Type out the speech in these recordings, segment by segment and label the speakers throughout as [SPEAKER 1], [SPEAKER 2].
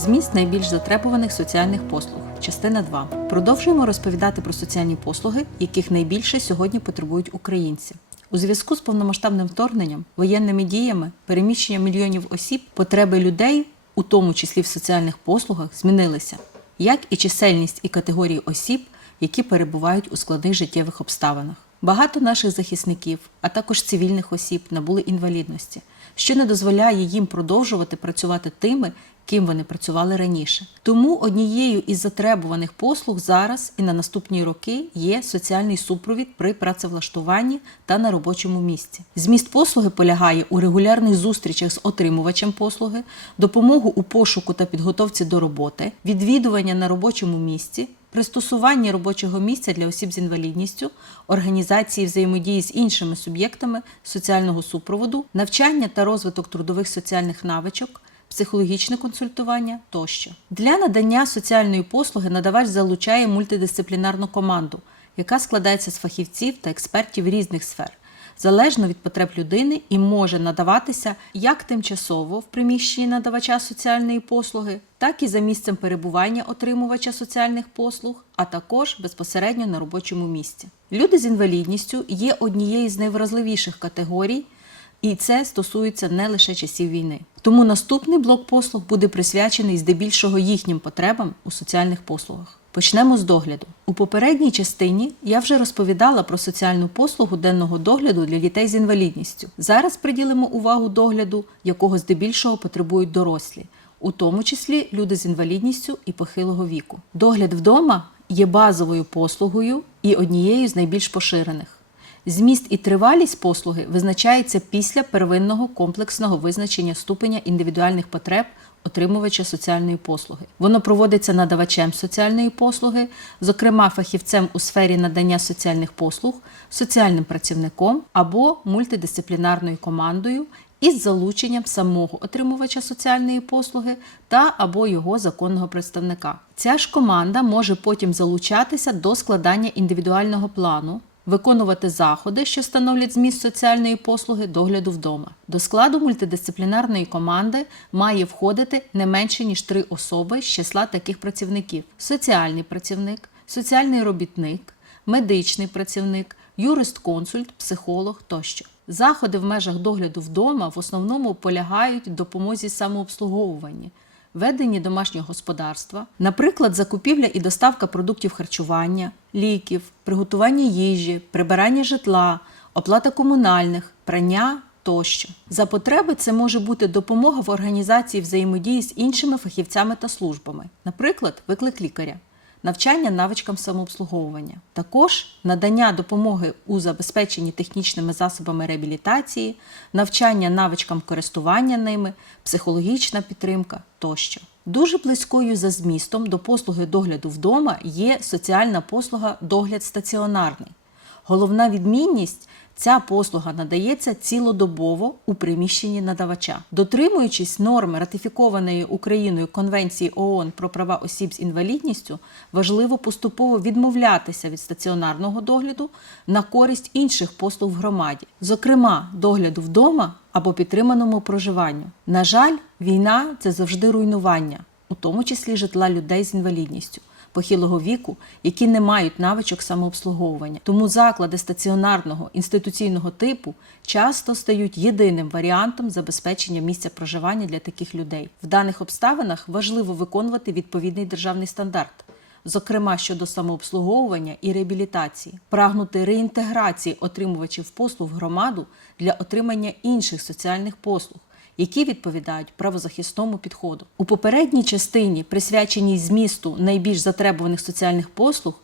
[SPEAKER 1] Зміст найбільш затребуваних соціальних послуг. Частина 2. Продовжуємо розповідати про соціальні послуги, яких найбільше сьогодні потребують українці. У зв'язку з повномасштабним вторгненням, воєнними діями, переміщенням мільйонів осіб, потреби людей, у тому числі в соціальних послугах, змінилися, як і чисельність і категорії осіб, які перебувають у складних життєвих обставинах. Багато наших захисників, а також цивільних осіб набули інвалідності, що не дозволяє їм продовжувати працювати тими, ким вони працювали раніше. Тому однією із затребуваних послуг зараз і на наступні роки є соціальний супровід при працевлаштуванні та на робочому місці. Зміст послуги полягає у регулярних зустрічах з отримувачем послуги, допомогу у пошуку та підготовці до роботи, відвідування на робочому місці. Пристосування робочого місця для осіб з інвалідністю, організації взаємодії з іншими суб'єктами соціального супроводу, навчання та розвиток трудових соціальних навичок, психологічне консультування тощо. Для надання соціальної послуги надавач залучає мультидисциплінарну команду, яка складається з фахівців та експертів різних сфер. Залежно від потреб людини і може надаватися як тимчасово в приміщенні надавача соціальної послуги, так і за місцем перебування отримувача соціальних послуг, а також безпосередньо на робочому місці. Люди з інвалідністю є однією з найвразливіших категорій, і це стосується не лише часів війни. Тому наступний блок послуг буде присвячений здебільшого їхнім потребам у соціальних послугах. Почнемо з догляду. У попередній частині я вже розповідала про соціальну послугу денного догляду для дітей з інвалідністю. Зараз приділимо увагу догляду, якого здебільшого потребують дорослі, у тому числі люди з інвалідністю і похилого віку. Догляд вдома є базовою послугою і однією з найбільш поширених. Зміст і тривалість послуги визначається після первинного комплексного визначення ступеня індивідуальних потреб отримувача соціальної послуги. Воно проводиться надавачем соціальної послуги, зокрема фахівцем у сфері надання соціальних послуг, соціальним працівником або мультидисциплінарною командою із залученням самого отримувача соціальної послуги та або його законного представника. Ця ж команда може потім залучатися до складання індивідуального плану виконувати заходи, що становлять зміст соціальної послуги догляду вдома. До складу мультидисциплінарної команди має входити не менше ніж три особи з числа таких працівників: соціальний працівник, соціальний робітник, медичний працівник, юрист-консульт, психолог тощо. Заходи в межах догляду вдома в основному полягають допомозі самообслуговуванні веденні домашнього господарства, наприклад, закупівля і доставка продуктів харчування, ліків, приготування їжі, прибирання житла, оплата комунальних, прання тощо. За потреби це може бути допомога в організації взаємодії з іншими фахівцями та службами, наприклад, виклик лікаря. Навчання навичкам самообслуговування, також надання допомоги у забезпеченні технічними засобами реабілітації, навчання навичкам користування ними, психологічна підтримка тощо. Дуже близькою за змістом до послуги догляду вдома є соціальна послуга догляд стаціонарний. Головна відмінність ця послуга надається цілодобово у приміщенні надавача. Дотримуючись норм ратифікованої Україною Конвенції ООН про права осіб з інвалідністю, важливо поступово відмовлятися від стаціонарного догляду на користь інших послуг в громаді, зокрема догляду вдома або підтриманому проживанню. На жаль, війна це завжди руйнування, у тому числі житла людей з інвалідністю похилого віку, які не мають навичок самообслуговування. Тому заклади стаціонарного інституційного типу часто стають єдиним варіантом забезпечення місця проживання для таких людей. В даних обставинах важливо виконувати відповідний державний стандарт. Зокрема щодо самообслуговування і реабілітації, прагнути реінтеграції отримувачів послуг в громаду для отримання інших соціальних послуг, які відповідають правозахисному підходу. У попередній частині, присвяченій змісту найбільш затребуваних соціальних послуг,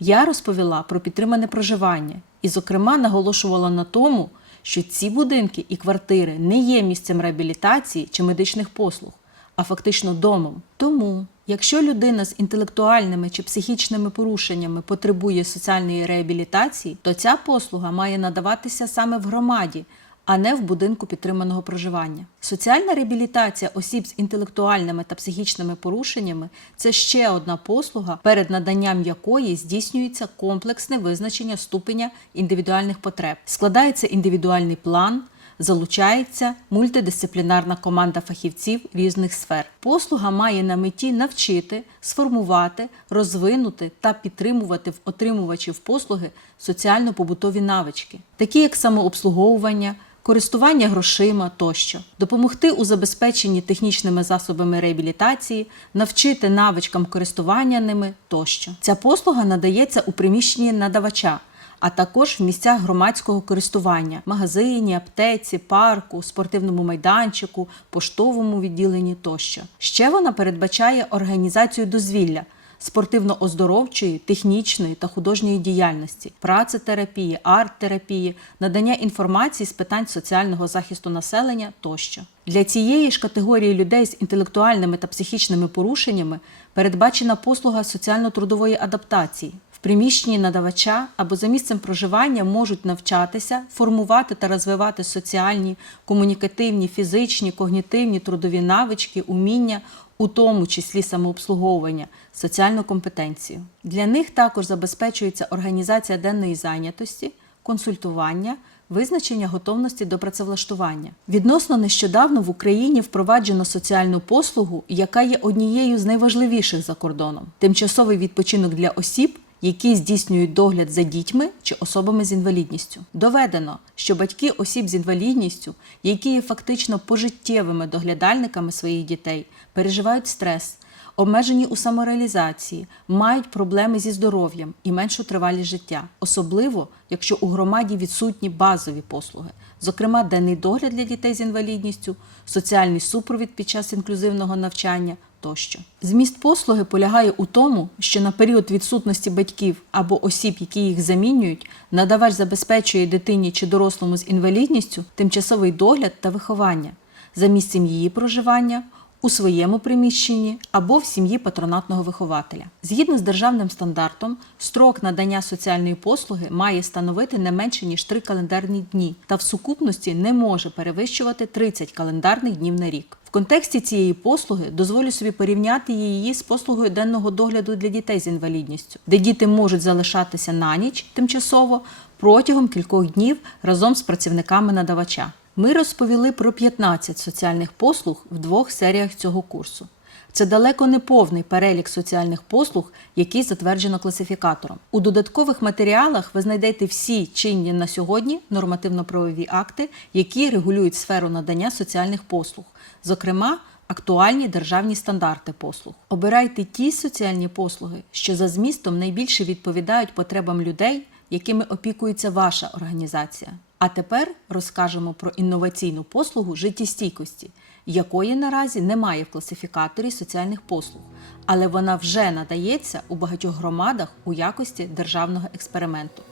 [SPEAKER 1] я розповіла про підтримане проживання і, зокрема, наголошувала на тому, що ці будинки і квартири не є місцем реабілітації чи медичних послуг, а фактично домом. Тому, якщо людина з інтелектуальними чи психічними порушеннями потребує соціальної реабілітації, то ця послуга має надаватися саме в громаді а не в будинку підтриманого проживання. Соціальна реабілітація осіб з інтелектуальними та психічними порушеннями це ще одна послуга, перед наданням якої здійснюється комплексне визначення ступеня індивідуальних потреб. Складається індивідуальний план. залучається мультидисциплінарна команда фахівців різних сфер. Послуга має на меті навчити, сформувати, розвинути та підтримувати в отримувачів послуги соціально-побутові навички, такі як самообслуговування, користування грошима тощо, допомогти у забезпеченні технічними засобами реабілітації, навчити навичкам користування ними тощо. Ця послуга надається у приміщенні надавача. А також в місцях громадського користування магазині, аптеці, парку, спортивному майданчику, поштовому відділенні тощо. Ще вона передбачає організацію дозвілля, спортивно-оздоровчої, технічної та художньої діяльності, працетерапії, арт-терапії, надання інформації з питань соціального захисту населення тощо. Для цієї ж категорії людей з інтелектуальними та психічними порушеннями передбачена послуга соціально-трудової адаптації. Приміщенні надавача або за місцем проживання можуть навчатися, формувати та розвивати соціальні, комунікативні, фізичні, когнітивні, трудові навички, уміння, у тому числі самообслуговування, соціальну компетенцію. Для них також забезпечується організація денної зайнятості, консультування, визначення готовності до працевлаштування. Відносно нещодавно в Україні впроваджено соціальну послугу, яка є однією з найважливіших за кордоном тимчасовий відпочинок для осіб. Які здійснюють догляд за дітьми чи особами з інвалідністю, доведено, що батьки осіб з інвалідністю, які є фактично пожиттєвими доглядальниками своїх дітей, переживають стрес, обмежені у самореалізації, мають проблеми зі здоров'ям і меншу тривалість життя, особливо якщо у громаді відсутні базові послуги, зокрема денний догляд для дітей з інвалідністю, соціальний супровід під час інклюзивного навчання. Тощо. Зміст послуги полягає у тому, що на період відсутності батьків або осіб, які їх замінюють, надавач забезпечує дитині чи дорослому з інвалідністю тимчасовий догляд та виховання. За місцем її проживання у своєму приміщенні або в сім'ї патронатного вихователя. Згідно з державним стандартом, строк надання соціальної послуги має становити не менше ніж 3 календарні дні та в сукупності не може перевищувати 30 календарних днів на рік. В контексті цієї послуги дозволю собі порівняти її з послугою денного догляду для дітей з інвалідністю, де діти можуть залишатися на ніч тимчасово протягом кількох днів разом з працівниками надавача. Ми розповіли про 15 соціальних послуг в двох серіях цього курсу. Це далеко не повний перелік соціальних послуг, який затверджено класифікатором. У додаткових матеріалах ви знайдете всі чинні на сьогодні нормативно-правові акти, які регулюють сферу надання соціальних послуг, зокрема актуальні державні стандарти послуг. Обирайте ті соціальні послуги, що за змістом найбільше відповідають потребам людей, якими опікується ваша організація. А тепер розкажемо про інноваційну послугу життєстійкості, якої наразі немає в класифікаторі соціальних послуг, але вона вже надається у багатьох громадах у якості державного експерименту.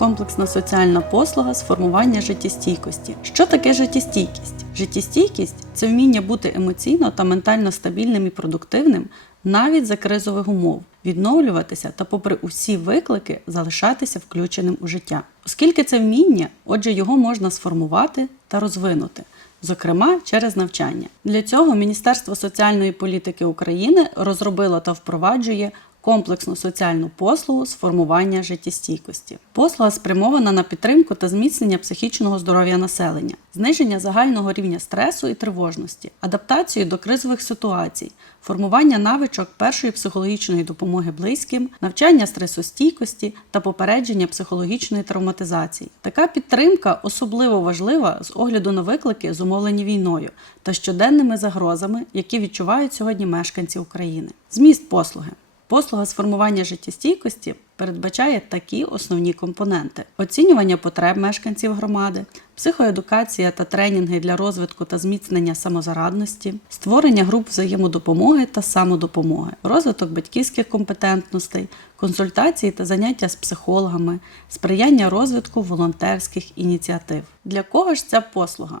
[SPEAKER 2] Комплексна соціальна послуга з формування життєстійкості. Що таке життєстійкість? Життєстійкість це вміння бути емоційно та ментально стабільним і продуктивним навіть за кризових умов, відновлюватися та, попри усі виклики, залишатися включеним у життя. Оскільки це вміння, отже, його можна сформувати та розвинути. Зокрема, через навчання. Для цього Міністерство соціальної політики України розробило та впроваджує комплексну соціальну послугу з формування життєстійкості. Послуга спрямована на підтримку та зміцнення психічного здоров'я населення, зниження загального рівня стресу і тривожності, адаптацію до кризових ситуацій, формування навичок першої психологічної допомоги близьким, навчання стресостійкості та попередження психологічної травматизації. Така підтримка особливо важлива з огляду на виклики, зумовлені війною та щоденними загрозами, які відчувають сьогодні мешканці України. Зміст послуги. Послуга з формування життєстійкості передбачає такі основні компоненти: оцінювання потреб мешканців громади, психоедукація та тренінги для розвитку та зміцнення самозарадності, створення груп взаємодопомоги та самодопомоги, розвиток батьківських компетентностей, консультації та заняття з психологами, сприяння розвитку волонтерських ініціатив. Для кого ж ця послуга?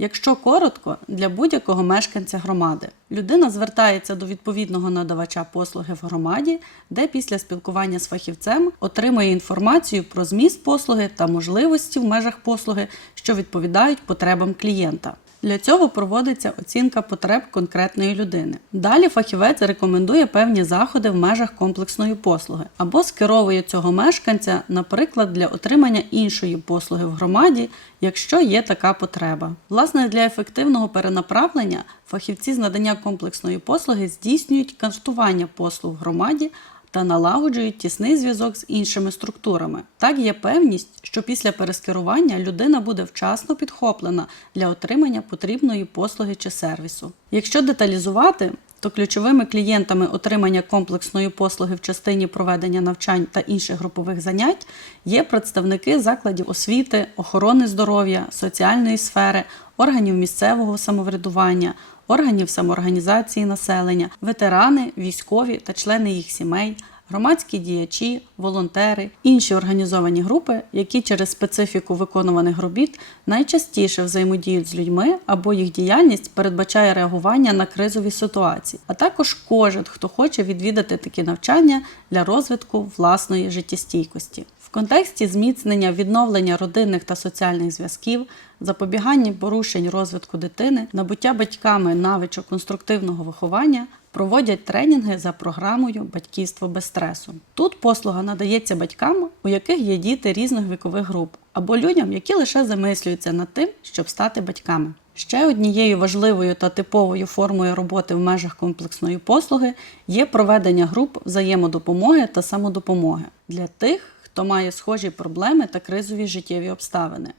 [SPEAKER 2] Якщо коротко, для будь-якого мешканця громади людина звертається до відповідного надавача послуги в громаді, де після спілкування з фахівцем отримує інформацію про зміст послуги та можливості в межах послуги, що відповідають потребам клієнта. Для цього проводиться оцінка потреб конкретної людини. Далі фахівець рекомендує певні заходи в межах комплексної послуги або скеровує цього мешканця, наприклад, для отримання іншої послуги в громаді, якщо є така потреба. Власне, для ефективного перенаправлення фахівці з надання комплексної послуги здійснюють констатування послуг в громаді та налагоджують тісний зв'язок з іншими структурами. Так є певність, що після перескерування людина буде вчасно підхоплена для отримання потрібної послуги чи сервісу. Якщо деталізувати, то ключовими клієнтами отримання комплексної послуги в частині проведення навчань та інших групових занять є представники закладів освіти, охорони здоров'я, соціальної сфери, органів місцевого самоврядування, органів самоорганізації населення, ветерани, військові та члени їх сімей, громадські діячі, волонтери, інші організовані групи, які через специфіку виконуваних робіт найчастіше взаємодіють з людьми або їх діяльність передбачає реагування на кризові ситуації, а також кожен, хто хоче відвідати такі навчання для розвитку власної життєстійкості. В контексті зміцнення відновлення родинних та соціальних зв'язків, запобігання порушень розвитку дитини, набуття батьками навичок конструктивного виховання проводять тренінги за програмою Батьківство без стресу. Тут послуга надається батькам, у яких є діти різних вікових груп, або людям, які лише замислюються над тим, щоб стати батьками. Ще однією важливою та типовою формою роботи в межах комплексної послуги є проведення груп взаємодопомоги та самодопомоги для тих, хто має схожі проблеми та кризові життєві обставини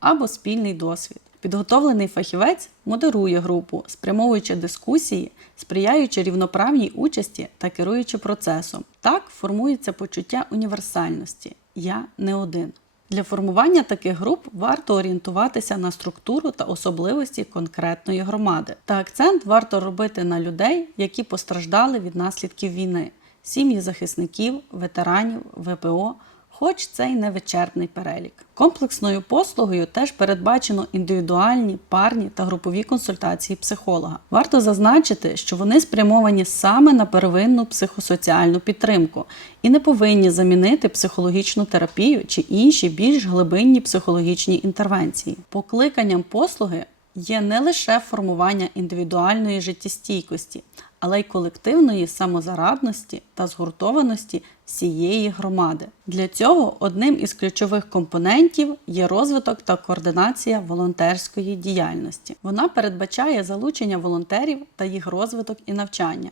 [SPEAKER 2] або спільний досвід. Підготовлений фахівець модерує групу, спрямовуючи дискусії, сприяючи рівноправній участі та керуючи процесом. Так формується почуття універсальності Я не один. Для формування таких груп варто орієнтуватися на структуру та особливості конкретної громади. Та акцент варто робити на людей, які постраждали від наслідків війни, сім'ї захисників, ветеранів, ВПО, хоч це й не вичерпний перелік. Комплексною послугою теж передбачено індивідуальні, парні та групові консультації психолога. Варто зазначити, що вони спрямовані саме на первинну психосоціальну підтримку і не повинні замінити психологічну терапію чи інші більш глибинні психологічні інтервенції. Покликанням послуги є не лише формування індивідуальної життєстійкості, але й колективної самозарадності та згуртованості всієї громади. Для цього одним із ключових компонентів є розвиток та координація волонтерської діяльності. Вона передбачає залучення волонтерів та їх розвиток і навчання,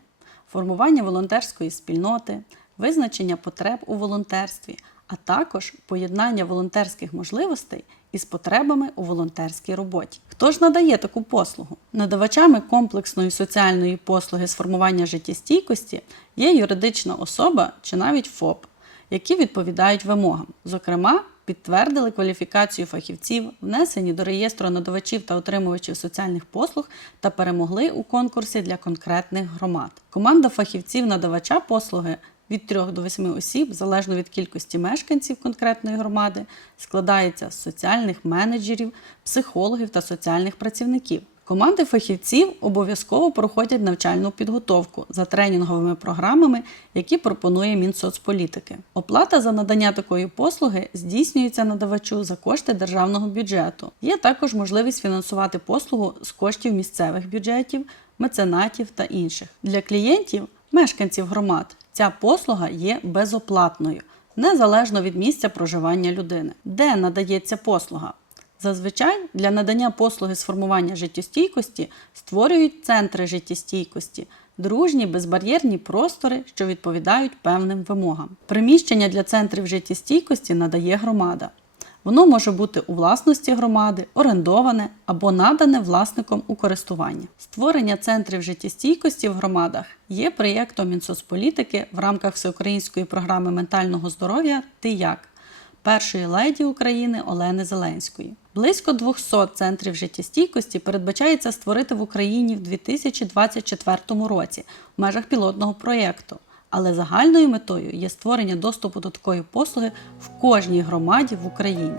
[SPEAKER 2] формування волонтерської спільноти, визначення потреб у волонтерстві, а також поєднання волонтерських можливостей із потребами у волонтерській роботі. Хто ж надає таку послугу? Надавачами комплексної соціальної послуги з формування життєстійкості є юридична особа чи навіть ФОП, які відповідають вимогам. Зокрема, підтвердили кваліфікацію фахівців, внесені до реєстру надавачів та отримувачів соціальних послуг та перемогли у конкурсі для конкретних громад. Команда фахівців надавача послуги від 3 до 8 осіб, залежно від кількості мешканців конкретної громади, складається з соціальних менеджерів, психологів та соціальних працівників. Команди фахівців обов'язково проходять навчальну підготовку за тренінговими програмами, які пропонує Мінсоцполітики. Оплата за надання такої послуги здійснюється надавачу за кошти державного бюджету. Є також можливість фінансувати послугу з коштів місцевих бюджетів, меценатів та інших. Для клієнтів, мешканців громад, ця послуга є безоплатною, незалежно від місця проживання людини. Де надається послуга? Зазвичай для надання послуги з формування життєстійкості створюють центри життєстійкості, дружні безбар'єрні простори, що відповідають певним вимогам. Приміщення для центрів життєстійкості надає громада. Воно може бути у власності громади, орендоване або надане власником у користування. Створення центрів життєстійкості в громадах є проєктом Мінсоцполітики в рамках всеукраїнської програми ментального здоров'я Ти як першої леді України Олени Зеленської. Близько 200 центрів життєстійкості передбачається створити в Україні в 2024 році в межах пілотного проєкту. Але загальною метою є створення доступу до такої послуги в кожній громаді в Україні.